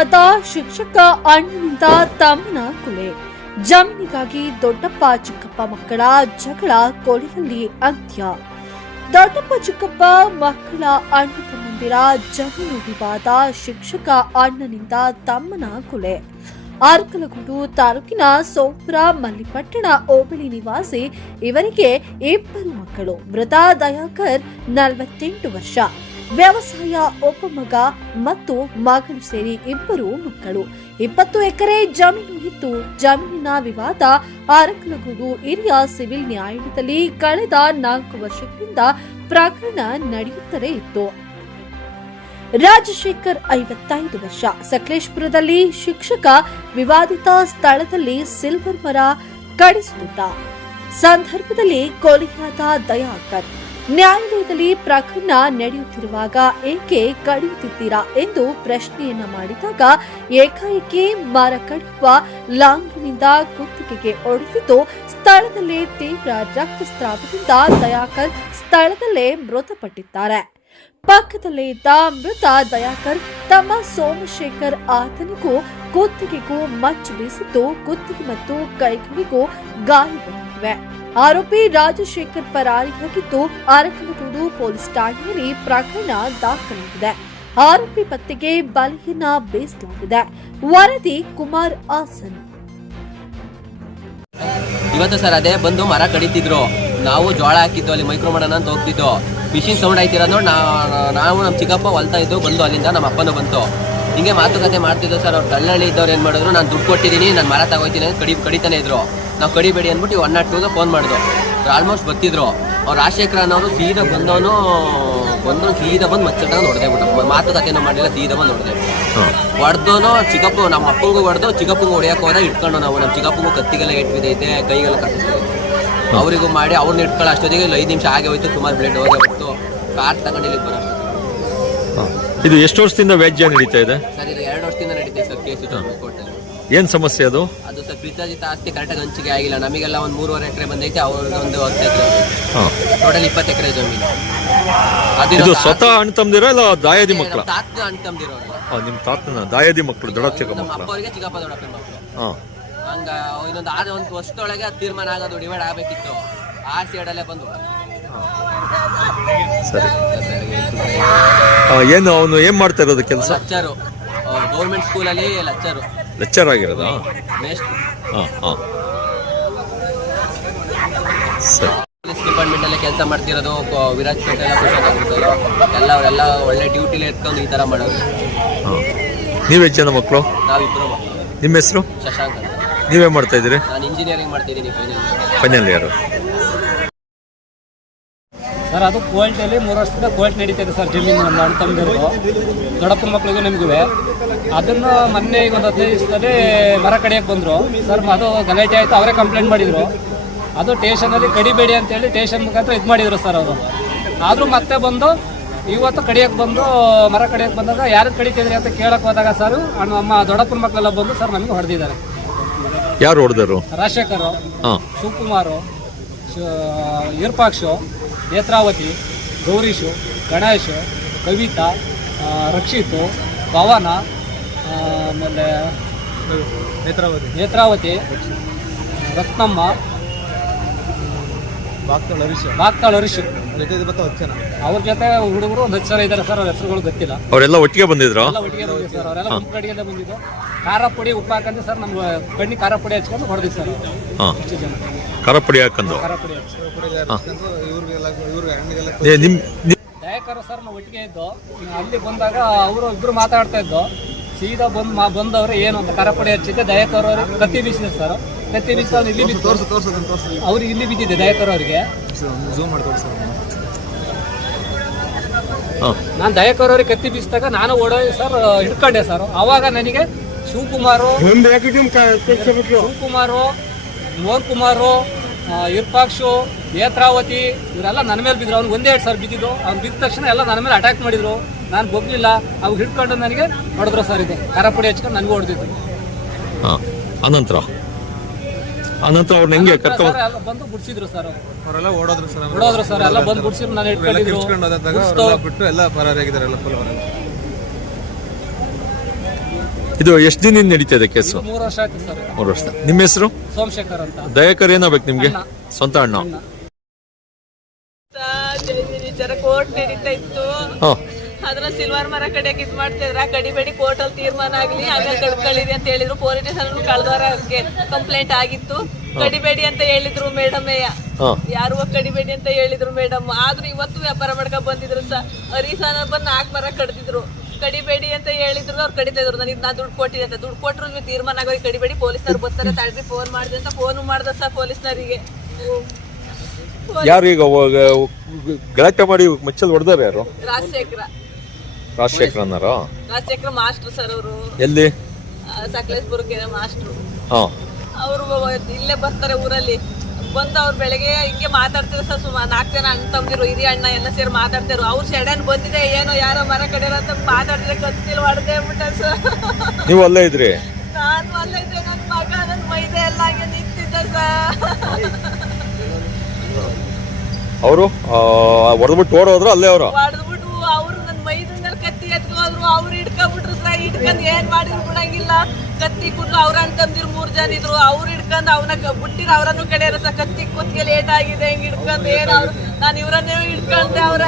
ವಿವಾದ ಶಿಕ್ಷಕ ಅಣ್ಣನಿಂದ ತಮ್ಮನ ಕೊಲೆ. ಜಮೀನಿಗಾಗಿ ದೊಡ್ಡಪ್ಪ ಚಿಕ್ಕಪ್ಪ ಮಕ್ಕಳ ಜಗಳ ಕೊಲೆಯಲ್ಲಿ ಅಂತ್ಯ. ದೊಡ್ಡಪ್ಪ ಚಿಕ್ಕಪ್ಪ ಮಕ್ಕಳ ಅಣ್ಣ ತಮ್ಮಂದಿರ ಜಮೀನು ವಿವಾದ ಶಿಕ್ಷಕ ಅಣ್ಣನಿಂದ ತಮ್ಮನ ಕೊಲೆ. ಆರ್ಕಲಗೂಡು ತಾಲೂಕಿನ ಸೋಪುರ, ಮಲ್ಲಿಪಟ್ಟಣ ಓಬಳಿ ನಿವಾಸಿ ಇವರಿಗೆ ಇಬ್ಬರು ಮಕ್ಕಳು. ಮೃತ ದಯಾಕರ್ ನಲವತ್ತೆಂಟು ವರ್ಷ. ವ್ಯವಸಾಯ, ಒಬ್ಬ ಮಗ ಮತ್ತು ಮಗಳು ಸೇರಿ ಇಬ್ಬರು ಮಕ್ಕಳು. ಇಪ್ಪತ್ತು ಎಕರೆ ಜಮೀನು ಇತ್ತು ಜಮೀನಿನ ವಿವಾದ ಅರಕಲಗೂಡು ಹಿರಿಯ ಸಿವಿಲ್ ನ್ಯಾಯಾಲಯದಲ್ಲಿ ಕಳೆದ ನಾಲ್ಕು ವರ್ಷಗಳಿಂದ ಪ್ರಕರಣ ನಡೆಯುತ್ತಲೇ ಇತ್ತು. ರಾಜಶೇಖರ್ ಐವತ್ತೈದು ವರ್ಷ. ಸಕಲೇಶ್ಪುರದಲ್ಲಿ ಶಿಕ್ಷಕ ವಿವಾದಿತ ಸ್ಥಳದಲ್ಲಿ ಸಿಲ್ವರ್ ಮರ ಕಡಿಸುತ್ತಿದ್ದ. ಸಂದರ್ಭದಲ್ಲಿ ಕೊಲೆಯಾದ ದಯಾಕರ್. ನ್ಯಾಯಾಲಯದಲ್ಲಿ ಪ್ರಕರಣ ನಡೆಯುತ್ತಿರುವಾಗ ಏಕೆ ಕಡಿಯುತ್ತಿದ್ದೀರಾ ಎಂದು ಪ್ರಶ್ನೆಯನ್ನ ಮಾಡಿದಾಗ ಏಕಾಏಕಿ ಮರ ಕಡಿಯುವ ಲಾಂಗಿನಿಂದ ಕುತ್ತಿಗೆಗೆ ಒಡೆದಿದ್ದು ಸ್ಥಳದಲ್ಲೇ ತೀವ್ರ ರಕ್ತಸ್ರಾವದಿಂದ ದಯಾಕರ್ ಸ್ಥಳದಲ್ಲೇ ಮೃತಪಟ್ಟಿದ್ದಾರೆ. ಪಕ್ಕದಲ್ಲೇ ಇದ್ದ ಮೃತ ದಯಾಕರ್ ತಮ್ಮ ಸೋಮಶೇಖರ್ ಆತನಿಗೂ ಕುತ್ತಿಗೆಗೂ ಮಚ್ಚು ಬೀಸಿದ್ದು ಕುತ್ತಿಗೆ ಮತ್ತು ಕೈಗಳಿಗೂ ಗಾಯಗೊಂಡಿವೆ. ಆರೋಪಿ ರಾಜಶೇಖರ್ ಪರಾರಿಯಾಗಿದ್ದು ಅರಕಲಗೂಡು ಪೊಲೀಸ್ ಠಾಣೆಯಲ್ಲಿ ಪ್ರಕರಣ ದಾಖಲಾಗಿದೆ. ಆರೋಪಿ ಪತ್ತೆಗೆ ಬಲೆಯನ್ನ ಬೀಸಲಾಗಿದೆ ವರದಿ ಕುಮಾರ್ ಆಸನ್ ಇವತ್ತು ಸರ್ ಅದೇ ಬಂದು ಮರ ಕಡಿತಿದ್ರು. ನಾವು ಜೋಳ ಹಾಕಿದ್ದು, ಅಲ್ಲಿ ಮೈಕ್ರೋ ಮಾಡೋಣ ಅಂತ ಹೋಗ್ತಿದ್ದು. ಮಿಷಿನ್ ಸೌಂಡ್ ಆಯ್ತಿರೋದು ನಾವು ನಮ್ಮ ಚಿಕ್ಕಪ್ಪ ಹೊಲ್ತಾ ಇದ್ದು ಬಂದು ಅಲ್ಲಿಂದ ನಮ್ಮ ಅಪ್ಪನೂ ಬಂತು. ಹಿಂಗೆ ಮಾತುಕತೆ ಮಾಡ್ತಿದ್ದು ಸರ್, ಅವ್ರು ಕಳ್ಳಳ್ಳಿ ಇದ್ದವ್ರು ಏನು ಮಾಡಿದ್ರು, ನಾನು ದುಡ್ಡು ಕೊಟ್ಟಿದ್ದೀನಿ ನಾನು ಮರ ತಗೋತೀನಿ ಕಡಿ ಕಡಿತಾನೆ ಇದ್ರು. ನಾವು ಕಡಿಬೇಡಿ ಅಂದ್ಬಿಟ್ಟು ಒನ್ ನಾಟ್ ಟೂಗೆ ಫೋನ್ ಮಾಡಿದ್ರು ಆಲ್ಮೋಸ್ಟ್ ಬರ್ತಿದ್ರು ಅವ್ರು ರಾಜಶೇಖರ ಅನ್ನೋರು ಸೀದಾ ಬಂದವನು ಬಂದು ಸೀದಾ ಬಂದು ಮಚ್ಚಟ ನೋಡಿದೆ ಬಿಟ್ಟು ಮಾತುಕತೆನೂ ಮಾಡಿಲ್ಲ ಸೀದಾ ಬಂದು ಹೊಡೆದೆ ಹೊಡೆದೋನು ಚಿಕ್ಕಪ್ಪು ನಮ್ಮ ಅಪ್ಪಂಗೂ ಹೊಡೆದು ಚಿಕ್ಕಪ್ಪಂಗೂ ಹೊಡೆಯಕ್ಕೆ ಹೋದ ಇಟ್ಕೊಂಡು ನಾವು. ನಮ್ಮ ಚಿಕ್ಕಪ್ಪಂಗೂ ಕತ್ತಿಗೆಲ್ಲ ಏಟ್ ಬಿದ್ದೈತೆ ಕೈಗೆಲ್ಲ ಕಟ್ಟಿಸ್ತೈತೆ ಅವರಿಗೂ ಮಾಡಿ ಅವ್ರನ್ನ ಇಟ್ಕೊಳ್ಳೋ ಅಷ್ಟೊತ್ತಿಗೆ ಇಲ್ಲಿ ಐದು ನಿಮಿಷ ಆಗಿ ಹೋಯ್ತು ಸುಮಾರು ಬ್ಲೇಡ್ ಹೋಗಿ ಬಿಟ್ಟು ಕಾರ್ ತಗೊಂಡು ಇಲ್ಲಿಗೆ ಬರೋ ಇದು ಎಷ್ಟು ವರ್ಷದಿಂದ ವ್ಯಾಜ್ಯ ನಡೀತಾ ಇದೆ? ಸರ್ ಇದು ಎರಡು ವರ್ಷದಿಂದ ನಡೀತಿದೆ ಸರ್ ಕೇಸು ಕೋರ್ಟಲ್ಲಿ. ಏನ್ ಸಮಸ್ಯೆ ಅದು? ಅದು ಸರ್ ಪ್ರೀತಾಜಿತ ಆಸ್ತಿ ಕರೆಕ್ಟಾಗಿ ಹಂಚಿಕೆ ಆಗಿಲ್ಲ. ನಮಗೆಲ್ಲ ಒಂದು ಮೂರುವರೆ ಎಕರೆ ಬಂದೈತೆ ಅವ್ರಿಗೆ ಒಂದು ಹತ್ತು ಎಕರೆ ಹಾ. ಟೋಟಲ್ ಇಪ್ಪತ್ತು ಎಕರೆ ಜಮೀನು. ಇದು ಸ್ವತಃ ಅಣ್ಣ ತಮ್ದಿರ ಇಲ್ಲ ದಾಯಾದಿ ಮಕ್ಕಳು ತಾತ ಅಂತಂದಿರೋರು ನಿಮ್ಮ ತಾತನ ದಾಯಾದಿ ಮಕ್ಕಳು ದೊಡ್ಡ ಚಿಕ್ಕ ನಮ್ಮ ಮಕ್ಕಳ ಅಪ್ಪ ಅವರಿಗೆ ಚಿಕ್ಕಪ್ಪ ದೊಡ್ಡಪ್ಪ ಮಕ್ಕಳು ಹಾ. ಹಂಗ ಇನ್ನೊಂದು ಆರು ಒಂದು ವರ್ಷದೊಳಗೆ ಅದು ತೀರ್ಮಾನ ಆಗೋದು ಡಿವೈಡ್ ಆಗಬೇಕಿತ್ತು. ಆ ಸೈಡಲ್ಲೇ ಬಂದು. ಸರಿ. ಆ, ಏನು ಅವನು ಏನ್ ಮಾಡ್ತಾ ಇರೋದು ಕೆಲಸ? ಲಚ್ಚರು. ಗೌರ್ಮೆಂಟ್ ಸ್ಕೂಲಲ್ಲಿ ಲಚ್ಚರು. ಲೆಕ್ಚರ್ ಆಗಿರೋದಾ ಹಾಂ ಹಾ. ಹಾ ಸರಿ. ಪೊಲೀಸ್ ಡಿಪಾರ್ಟ್ಮೆಂಟ್ ಅಲ್ಲೇ ಕೆಲಸ ಮಾಡ್ತಿರೋದು ವಿರಾಜ್ ಕುಶಾಲ್ ಆಗ್ಬಿಟ್ಟರು ಎಲ್ಲ ಅವರೆಲ್ಲ ಒಳ್ಳೆ ಡ್ಯೂಟಿಲಿ ಎತ್ಕೊಂಡು ಈ ಥರ ಮಾಡೋದು. ನೀವೇ ನೀವೆಷ್ಟು ಜನ ಮಕ್ಕಳು ನಾವಿಬ್ಬರು ಮಕ್ಕಳು ನಿಮ್ಮ ಹೆಸರು? ಶಶಾಂಕ್ ಅಂತ. ನೀವೇ ಮಾಡ್ತಾ ಇದ್ದೀರಿ? ನಾನು ಇಂಜಿನಿಯರಿಂಗ್ ಮಾಡ್ತಿದ್ದೀನಿ ಫೈನಲ್ ಫೈನಲ್ ಇಯರ್ ಸರ್ ಅದು ಕ್ವಾಲಿಟಿಯಲ್ಲಿ ಮೂರು ವರ್ಷದಿಂದ ಕ್ವಾಲಿಟಿ ನಡೀತಿದೆ ಸರ್ ಜಮೀನು ನಮ್ಮ ಅಣ್ಣ ತಮ್ಮದಿರು ದೊಡ್ಡಪ್ಪನ ಮಕ್ಕಳಿಗೂ ನಿಮಗೂ. ಅದನ್ನು ಮೊನ್ನೆ ಈಗ ಒಂದು ಹದಿನೈದು ದಿವಸದಲ್ಲಿ ಮರ ಕಡಿಯಕ್ಕೆ ಬಂದರು. ಸರ್ ಅದು ಗಲಾಟೆ ಆಯಿತು ಅವರೇ ಕಂಪ್ಲೇಂಟ್ ಮಾಡಿದರು. ಅದು ಟೇಷನಲ್ಲಿ ಕಡಿಬೇಡಿ ಅಂತೇಳಿ ಟೇಷನ್ ಮುಖಾಂತರ ಇದು ಮಾಡಿದರು ಸರ್ ಅವರು. ಆದರೂ ಮತ್ತೆ ಬಂದು ಇವತ್ತು ಕಡಿಯಕ್ಕೆ ಬಂದು ಮರ ಕಡಿಯಕ್ಕೆ ಬಂದಾಗ ಯಾರು ಕಡಿತಿದ್ರಿ ಅಂತ ಕೇಳಕ್ಕೆ ಹೋದಾಗ ಸರ್ ಅಣ್ಣ ನಮ್ಮ ದೊಡ್ಡಪ್ಪನ ಮಕ್ಕಳೆಲ್ಲ ಬಂದು ಸರ್ ನಮಗೆ ಹೊಡೆದಿದ್ದಾರೆ. ಯಾರು ಹೊಡೆದರು ರಾಜಶೇಖರು ಹಾ. ಶಿವಕುಮಾರು ಶ್- ಇರ್ಪಾಕ್ಷು ನೇತ್ರಾವತಿ ಗೌರೀಶು ಗಣೇಶ್ ಕವಿತಾ ರಕ್ಷಿತು ಪವನ ಆಮೇಲೆ ನೇತ್ರಾವತಿ. ನೇತ್ರಾವತಿ ರತ್ನಮ್ಮ ಬಾಕ್ತಾಳ್ ಹರೀಶ್. ಅವ್ರ ಜೊತೆ ಹುಡುಗರು ಒಂದು ಹತ್ತು ಜನ ಇದ್ದಾರೆ ಸರ್ ಅವ್ರ ಹೆಸರುಗಳು ಗೊತ್ತಿಲ್ಲ. ಅವರೆಲ್ಲ ಒಟ್ಟಿಗೆ ಬಂದಿದ್ರು? ಎಲ್ಲ ಒಟ್ಟಿಗೆ ಬಂದಿದ್ದು ಸರ್ ಅವರೆಲ್ಲ ಒಂದು ಬಂದಿದ್ದು. ಖಾರ ಪುಡಿ ಉಪ್ಪು ಹಾಕಂದ್ರೆ ಸರ್ ನಮ್ಗೆ ಕಣ್ಣಿಗೆ ಖಾರ ಪುಡಿ ಹಚ್ಕೊಂಡು ಹೊಡೆದಿದ್ದು ಸರ್ ಇಷ್ಟು ಜನ. ಖಾರ ಪುಡಿ ಹಾಕೊಂಡು ಏ, ನಿಮ್ ನಿಮ್- ದಯಾಕರು ಸರ್ ನಾವು ಒಟ್ಟಿಗೆ ಇದ್ದು ಅಲ್ಲಿ ಬಂದಾಗ ಅವರು ಇಬ್ರು ಮಾತಾಡ್ತಾ ಇದ್ದು ಸೀದಾ ಬಂದ್ ಮಾ ಬಂದವ್ರು ಏನು ಅಂತ ಕರಪಡಿ ಹಚ್ಚಿದ್ದೆ. ದಯಕರ್ ಅವರು ಕತ್ತಿ ಬಿಸಿದ್ರು ಸರ್ ಕತ್ತಿ ಬಿಸಿ ಅವ್ರು ಇಲ್ಲಿ ಬಿದ್ದು ಅವ್ರು ಇಲ್ಲಿ ಬಿದ್ದಿದೆ ದಯಕರ್ ಅವರಿಗೆ. ಹಾ. ನಾನು ದಯಕರ್ ಅವ್ರಿಗೆ ಕತ್ತಿ ಬಿಸಿದಾಗ ನಾನು ಓಡೋ ಸರ್ ಹಿಡ್ಕೊಂಡೆ ಸರ್ ಅವಾಗ ನನಗೆ ಶಿವಕುಮಾರು ಶಿವಕುಮಾರು ಮೋಹನ್ ಕುಮಾರು ವಿರ್ಪಾಕ್ಷು ಇರ್ಪಾಕ್ಷು ನೇತ್ರಾವತಿ ಇವರೆಲ್ಲ ನನ್ನ ಮೇಲೆ ಬಿದ್ರು. ಅವ್ನಿಗೆ ಒಂದೇ ಎರಡು ಸರ್ ಬಿದ್ದಿದ್ದು. ಅವ್ನು ಬಿದ್ದ ತಕ್ಷಣ ಎಲ್ಲ ನನ್ನ ಮೇಲೆ ಅಟ್ಯಾಕ್ ಮಾಡಿದ್ರು. ನಾನು ಬೊಗ್ಲಿಲ್ಲ ಅವ್ರು ಹಿಡ್ಕೊಂಡು ನನಗೆ ಹೊಡೆದ್ರು ಸರ್ ಇದು. ಕರಪುಡಿ ಪುಡಿ ಹಚ್ಕೊಂಡು ನನಗೂ ಹೊಡೆದಿದ್ದು ಹಾಂ ಅನಂತರ. ಅನಂತರ ಅವ್ರು ಹೆಂಗೆ ಕರ್ಕೊಂಡ್ ಎಲ್ಲ ಬಂದು ಬಿಡ್ಸಿದ್ರು ಸರ್ ಅವ್ರು. ಅವರೆಲ್ಲ ಓಡೋದ್ರು ಸರ್ ಓಡೋದ್ರು ಸರ್ ಎಲ್ಲ ಬಂದು ಬಿಡ್ಸಿದ್ರು ನಾನು ಹಿಡ್ಕೊಂಡಿದ್ರು ಹೋದಾಗ ಬಿಡ್ಸ್ತು. ಬಿಟ್ಟು ಎಲ್ಲ ಪರಾರಿಯಾಗಿದ್ದಾರೆ ಎಲ್ಲ ಫುಲ್ ಅವರೆಲ್ಲ. ಇದು ಎಷ್ಟು ದಿನದಿಂದ ಇದೆ ಕೇಸು? ಮೂರು ವರ್ಷ ಆಯ್ತು ಸರ್ ಮೂರು ವರ್ಷ. ನಿಮ್ಮ ಹೆಸರು? ಸೋಮಶೇಖರ್ ಅಂತ. ದಯಾಕರ್ ಏನಾಗ್ಬೇಕು ನಿಮ್ಗೆ? ಸ್ವಂತ ಅಣ್ಣ. ಕೋರ್ಟ್ ನಡೀತಾ ಇತ್ತು. ಅದ್ರ ಸಿಲ್ವರ್ ಮರ ಕಡೆ ಇದ್ ಮಾಡ್ತಿದ್ರ. ಕಡಿಬೇಡಿ ಕೋರ್ಟ್ ಅಲ್ಲಿ ತೀರ್ಮಾನ ಆಗ್ಲಿ ಆಮೇಲೆ ಕಡ್ಕೊಳ್ಳಿರಿ ಅಂತ ಹೇಳಿದ್ರು. ಪೊಲೀಸ್ ಸ್ಟೇಷನ್ ಅವ್ರಿಗೆ ಕಂಪ್ಲೇಂಟ್ ಆಗಿತ್ತು. ಕಡಿಬೇಡಿ ಅಂತ ಹೇಳಿದ್ರು ಮೇಡಮ್ ಹಾ. ಯಾರು ಕಡಿಬೇಡಿ ಅಂತ ಹೇಳಿದ್ರು ಮೇಡಮ್. ಆದ್ರೂ ಇವತ್ತು ವ್ಯಾಪಾರ ಮಾಡ್ಕೊಂಡ್ ಬಂದಿದ್ರು ಸರ್ ಹರಿಸಾನ ಬಂದ್ ನಾಲ್ಕು ಮರ ಕಡ್ದಿದ್ರು. ಕಡಿಬೇಡಿ ಅವ್ರು ಕಡಿತಾ ಇದ್ರು. ನನಗೆ ನಾ ದುಡ್ಡು ಕೊಟ್ಟಿದೆ ಅಂತ. ದುಡ್ಡು ಕೊಟ್ಟರು ನೀವು ತೀರ್ಮಾನ ಆಗೋಗಿ ಕಡಿಬೇಡಿ. ಪೊಲೀಸ್ನವ್ರು ಬರ್ತಾರೆ ತಳ್ರಿ ಫೋನ್ ಮಾಡಿದೆ ಅಂತ ಫೋನ್ ಮಾಡ್ದ ಸರ್ ಪೊಲೀಸ್ನವರಿಗೆ. ಯಾರು ಈಗ ಗಲಾಟೆ ಮಾಡಿ ಮಚ್ಚಲ್ ಹೊಡೆದಾರೆ ಯಾರು? ರಾಜಶೇಖರ. ರಾಜಶೇಖರ ಅನ್ನಾರ ರಾಜಶೇಖರ ಮಾಸ್ಟರ್ ಸರ್ ಅವರು. ಎಲ್ಲಿ? ಸಕಲೇಶ್ಪುರಕ್ಕೆ ಮಾಸ್ಟರ್. ಹಾ. ಅವರು ಇಲ್ಲೇ ಬರ್ತಾರೆ ಊರಲ್ಲಿ. ಬಂದು ಅವ್ರು ಬೆಳಗ್ಗೆ ಹಿಂಗೆ ಮಾತಾಡ್ತಿದ್ರು ಸರ್ ಸುಮಾರು ನಾಲ್ಕು ಜನ ಅಣ್ಣ ತಮ್ಮಿರು ಹಿರಿಯ ಅಣ್ಣ ಎಲ್ಲ ಸೇರಿ ಮಾತಾಡ್ತಿರು ಅವ್ರು ಸಡನ್ ಬಂದಿದೆ ಏನೋ ಯಾರೋ ಮರ ಕಡೆಯಲ್ಲ ಅಂತ ಮಾತಾಡಿದ್ರೆ ಗೊತ್ತಿಲ್ಲ ಹೊಡೆದೇ ಬಿಟ್ಟ ಸರ್? ನೀವು ಅಲ್ಲೇ ಇದ್ರಿ? ನಾನು ಅಲ್ಲಿದ್ದೆ ನನ್ನ ಮಗ ನನ್ನ ಮೈದೆ ಎಲ್ಲ ಹಾಗೆ ನಿಂತಿದ್ದ ಸರ್. ಅವರು ಹೊಡೆದ್ಬಿಟ್ಟು ಓಡೋದ್ರು ಅಲ್ಲೇ ಅವರು? ಹೊಡೆದ್ಬಿಟ್ಟು ಅವ್ರು ನನ್ನ ಮೈದಿಂದ ಕತ್ತಿ ಎತ್ಕೋದ್ರು ಅವ್ರು ಹಿಡ್ಕೊಂಡ್ಬಿಟ್ರು. ಸರ್ ಹಿಡ್ಕೊಂಡ್ ಏನ್ ಮಾಡಿದ್ರು ಬಿಡಂಗಿಲ್ಲ ಕತ್ತಿ ಕುಟ್ಲು ಅವ್ರ ಅಂತಂದಿರು ಮೂರ್ ಜನ ಇದ್ರು. ಅವ್ರು ಹಿಡ್ಕೊಂಡ್ ಅವನ ಬುಟ್ಟಿನ ಅವರನ್ನು ಕಡೆ ಇರತ್ತ ಕತ್ತಿ ಕುತ್ತಿಗೆ ಲೇಟ್ ಆಗಿದೆ, ಹಿಂಗ್ ಹಿಡ್ಕೊಂಡ್ ಏನ್ ಅವ್ರು ನಾನು ಇವ್ರನ್ನೇ ಹಿಡ್ಕೊಂಡೆ ಅವ್ರ